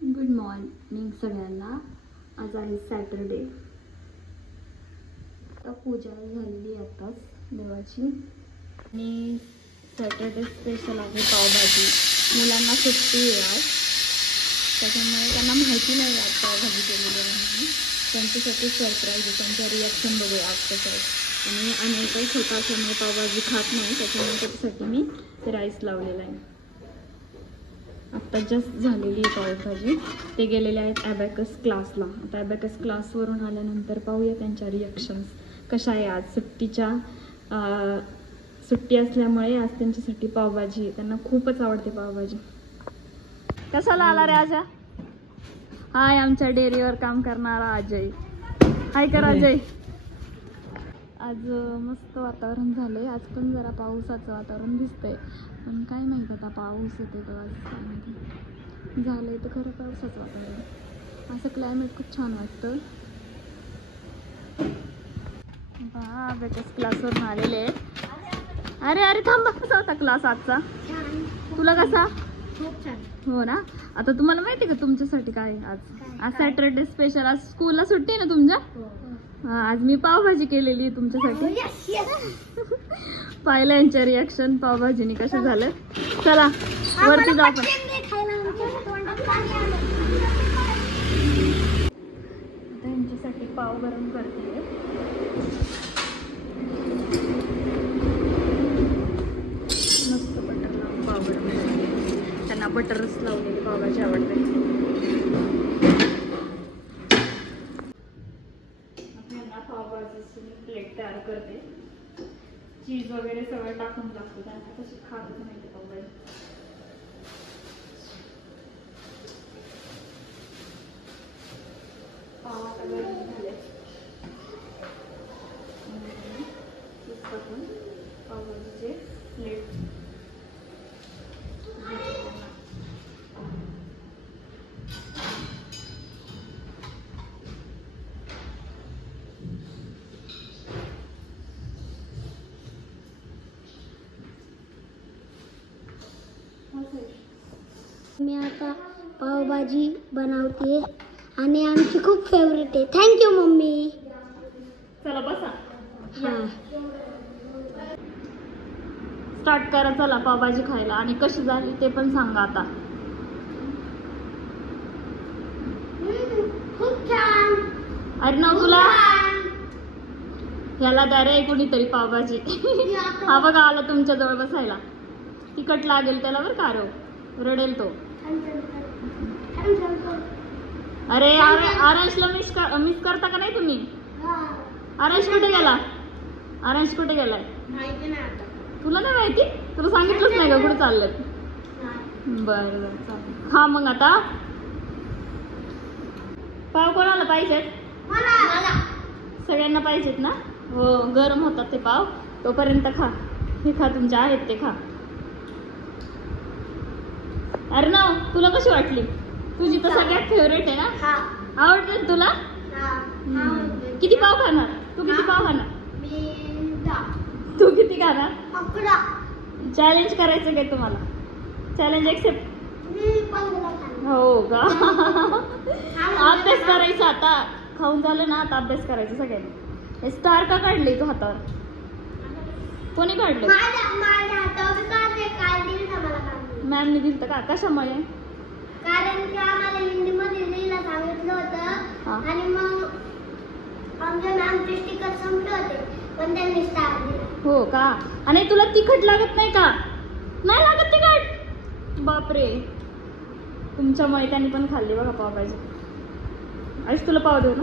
Good morning सगळ्यांना. आज आहे सॅटरडे. आता पूजा झालेली आताच देवाची आणि सॅटरडे स्पेशल आहे पावभाजी. मुलांना सुट्टी आहे आज, त्याच्यामुळे त्यांना माहिती नाही आज पावभाजी केलेली आहे. त्यांच्यासाठी सरप्राईज आहे. त्यांच्या रिॲक्शन बघूया आज कसं आहे. आणि अनेकही छोटा असल्यामुळे पावभाजी खात नाही, त्याच्यामुळे त्याच्यासाठी मी राईस लावलेला आहे. आत्ता जस्ट झालेली आहे पावभाजी. ते गेलेले आहेत ॲबॅकस क्लासला. आता ॲबॅकस क्लासवरून आल्यानंतर पाहूया त्यांच्या रिॲक्शन्स कशा आहे. आज सुट्टी असल्यामुळे आज त्यांच्यासाठी पावभाजी आहे. त्यांना खूपच आवडते पावभाजी. कशाला आला रे आजा? हाय, आमच्या डेअरीवर काम करणारा अजय. हाय कर अजय. आज मस्त वातावरण झालंय. आज पण जरा पावसाचं वातावरण दिसतंय, पण काय माहित आता पाऊस येते तर आज झालंय तर खरं पावसाचं वातावरण. असं क्लायमेट खूप छान वाटतं. ॲबॅकस क्लासवरून आलेले आहेत. अरे अरे थांबा, कसा होता क्लास आजचा? तुला कसा? खूप छान. हो ना. आता तुम्हाला माहिती आहे का तुमच्यासाठी काय आज सॅटरडे स्पेशल. आज स्कूलला सुट्टी आहे ना तुमच्या? आज मी पावभाजी केलेली आहे तुमच्यासाठी. पाहिलं यांच्या रिॲक्शन पावभाजीने कसं झालं. चला वरती जाऊ आपण. त्यांच्यासाठी पाव गरम करते. मस्त बटर लावून पाव गरम करते. त्यांना बटरच लावलेली पावभाजी आवडते. पावभाजी प्लेट तयार करते. चीज वगैरे सगळं टाकून टाकतो. त्यांना कशी खातच नाही पावभाजी. पाव आता गरम झाले. टाकून पावभाजीचे प्लेट मी आता पावभाजी बनवते आणि आमची खूप फेवरेट आहे. Thank you mummy. चला बसा. हां, स्टार्ट करा. चला पावभाजी खायला. आणि कशी झाली ते पण सांगा आता. खूप छान. अरे ना तुला याला द्या रे कोणीतरी पावभाजी. हा बघा आला तुमच्या जवळ बसायला. तिखट लागेल त्याला बरं का. रडेल तो. अरे आरंशला मिस करता का नाही तुम्ही? आरंश कुठे गेला? आरंश कुठे गेलाय? तुला नाही माहिती? तुला सांगितलंच नाही का कुठे चाललंय? बरं चालेल. खा मग आता. पाव कोणाला पाहिजेत? सगळ्यांना पाहिजेत ना? हो, गरम होतात ते पाव. तोपर्यंत खा. हे खा, तुमचे आहेत ते खा. अरे ना तुला कशी वाटली? तुझी तर सगळ्यात फेवरेट आहे ना? आवडते तुला? किती पाव खाणार तू? किती पाव खाणार तू? किती खाणार? चॅलेंज करायचं काय तुम्हाला? Challenge accept? हो का? अभ्यास करायचा आता. खाऊन झालं ना आता अभ्यास करायचा सगळ्यांनी. हे स्टार का काढले तू हातावर? कोणी काढलं? मॅमने दिलं का? कशामुळे? कारण की आम्हाला हिंदीमध्ये लिहायला सांगितलं होतं आणि मग आमच्या मॅमचे स्टिकर संपले होते, पण त्यांनी स्टार दिला. हो का? आणि तुला तिखट लागत नाही का? नाही लागत तिखट? बापरे. तुमच्यामुळे त्यांनी पण खाल्ली बघा पावभाजी. आज तुला पाव देऊ ना?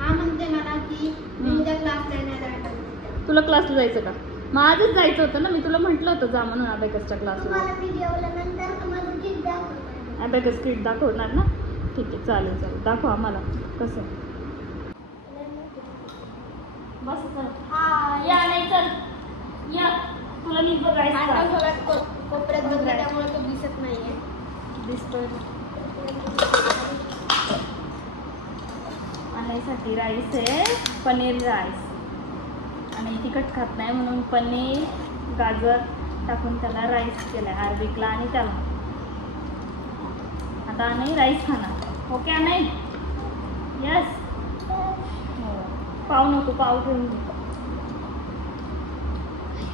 हा म्हणते मला की मी उद्या क्लासला येणार आहे. तुला क्लासला जायचं का? मग आजच जायचं होतं ना. मी तुला म्हटलं होतं जा म्हणून ॲबॅकसच्या क्लासला. ॲबॅकस किट दाखवणार ना? ठीक आहे, चालेल चालेल. दाखव आम्हाला कसं. बस चल. या नाही चल या. तुला मी बघायचं कोपऱ्यात बघला त्यामुळे तो दिसत नाहीये. दिसतोय. आणायसाठी राईस आहे, पनीर राईस. आणि तिखट खात नाही म्हणून पनीर गाजर टाकून त्याला राईस केलाय. आर्बिकला आणि त्याला आता नाही राईस खाणार. ओके नाही? यस. पाव नको, पाव ठेवून दे.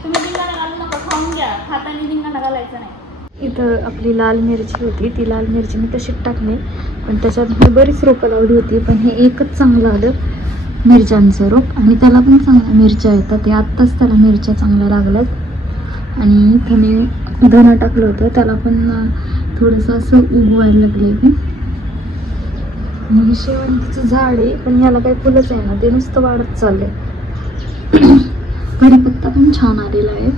तुम्ही धिंगाणा घालू नका, खाऊन घ्या. खाताना धिंगाणा घालायचं नाही. इथं आपली लाल मिरची होती, ती लाल मिरची मी तशीच टाकली, पण त्याच्यात मी बरीच रोपं लावली होती, पण हे एकच चांगलं आलं मिरच्यांचं रोप. आणि त्याला पण चांगल्या मिरच्या येतात, ते आत्ताच त्याला मिरच्या चांगल्या लागल्यात. आणि इथं मी धना टाकलं होतं, त्याला पण थोडंसं असं उगवायला लागले ते. आणि हे शेवंतीचं झाड आहे, पण याला काही फुलंच आहे ना, ते नुसतं वाढत चाललंय. कढीपत्ता पण छान आलेला आहे,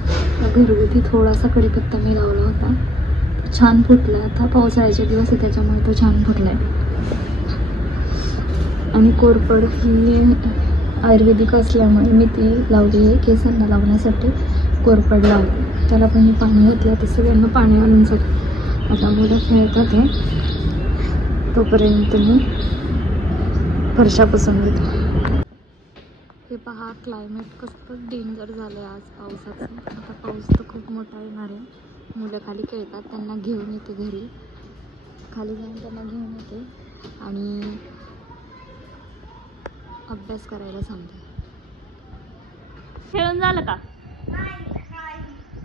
घरगुती थोडासा कढीपत्ता मी लावला होता, छान फुटला. आता पावसाळ्याचे दिवस आहे त्याच्यामुळे तो छान फुटलाय. आणि कोरफड ही आयुर्वेदिक असल्यामुळे मी ती लावली आहे केसांना लावण्यासाठी. कोरफड लावली, त्याला पण मी पाणी घातलं, ते सगळ्यांना पाणी घालून झालं. आता मुलं खेळतात आहे, तोपर्यंत मी फरशा पुसून घेते. हे पहा क्लायमेट कसं डेंजर झालं आहे आज पावसाचं. आता पाऊस तर खूप मोठा येणार आहे. मुलं खाली खेळतात, त्यांना घेऊन येते घरी, खाली जाऊन त्यांना घेऊन येते आणि अभ्यास करायला सांगते. खेळून झालं का?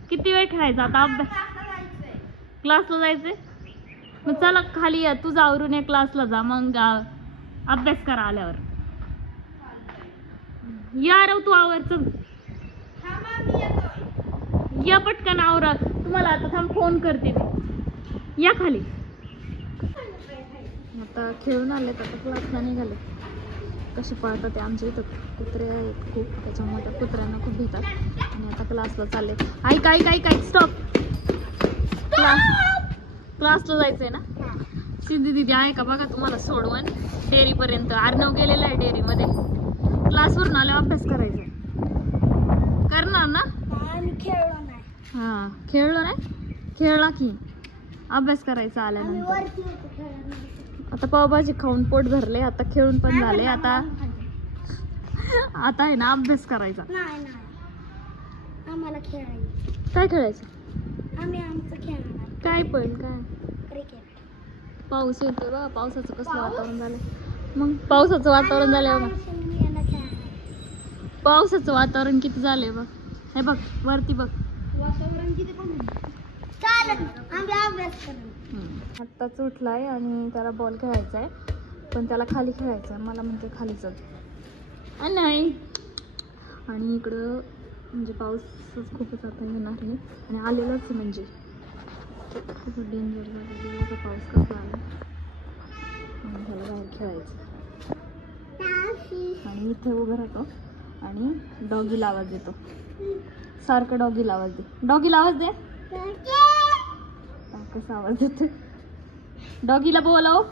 किती वेळ खेळायचा आता? अभ्यास क्लासला जायचंय? मग चला खाली या, तू आवरून ये क्लासला जा, मग अभ्यास करा आल्यावर. या रव तू आवर, चल या पटकन आवरा. तुम्हाला आता थांब फोन करते मी. या खाली. आता खेळून आलेत, आता क्लासला निघाले. कसे पळतात ते. आमच्या इथं कुत्रे आहेत खूप, त्याच्यामुळे त्या कुत्र्यांना खूप भीतात. आणि आता क्लासला चालले. ऐक ऐक ऐक ऐक स्टॉप. क्लासला जायचंय ना? सिद्धी दिदी आहे का बघा तुम्हाला सोडवण डेअरीपर्यंत. अर्णव गेलेला आहे डेअरीमध्ये. क्लासवरून आल्यावर अभ्यास करायचा. करणार ना? खेळलो नाही. हां खेळलो नाही? खेळला की अभ्यास करायचा आल्यानंतर. आता पावभाजी खाऊन पोट भरले, आता खेळून पण झाले. आता आहे ना अभ्यास करायचा. आम्हाला खेळायचं. काय खेळायचं? आम्ही आमचं खेळणार. काय पण काय? क्रिकेट. पाऊस येतोय बघा, पावसाचं कसलं वातावरण झालंय. मग पावसाचं वातावरण झालंय बघा, पावसाचं वातावरण किती झालंय बघ. हे बघ वरती बघ वातावरण किती पण चालेल. आम्ही अभ्यास करू. आत्ताच उठलाय आणि त्याला बॉल खेळायचा आहे, पण त्याला खाली खेळायचं आहे. मला म्हणते खाली चल. नाही. आणि इकडं म्हणजे पाऊसच खूपच आता येणार आहे आणि आलेलाच आहे. म्हणजे खूप डेंजर झालं पाऊस कसला आला. आणि त्याला बाहेर खेळायचं आणि इथे उभं राहतो आणि डॉगीला आवाज देतो. सारखं डॉगीला आवाज दे, डॉगीला आवाज दे. कसा आवाज देतो? डॉगीला बोलाव.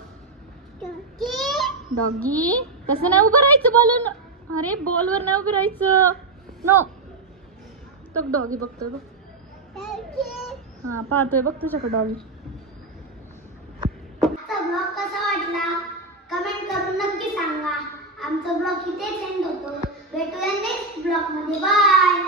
डॉगी तसं नाही उभं राहायचं बॉलवर. अरे बॉलवर नाही उभं राहायचं. नो तो डॉगी बघतोय बघ. हा पाहतोय बघ तुझ्याकडे डॉगी. आजचा ब्लॉग कसा वाटला कमेंट करून नक्की सांगा. आमचा ब्लॉग इथे एंड होतो. भेटूया नेक्स्ट ब्लॉग मध्ये. बाय.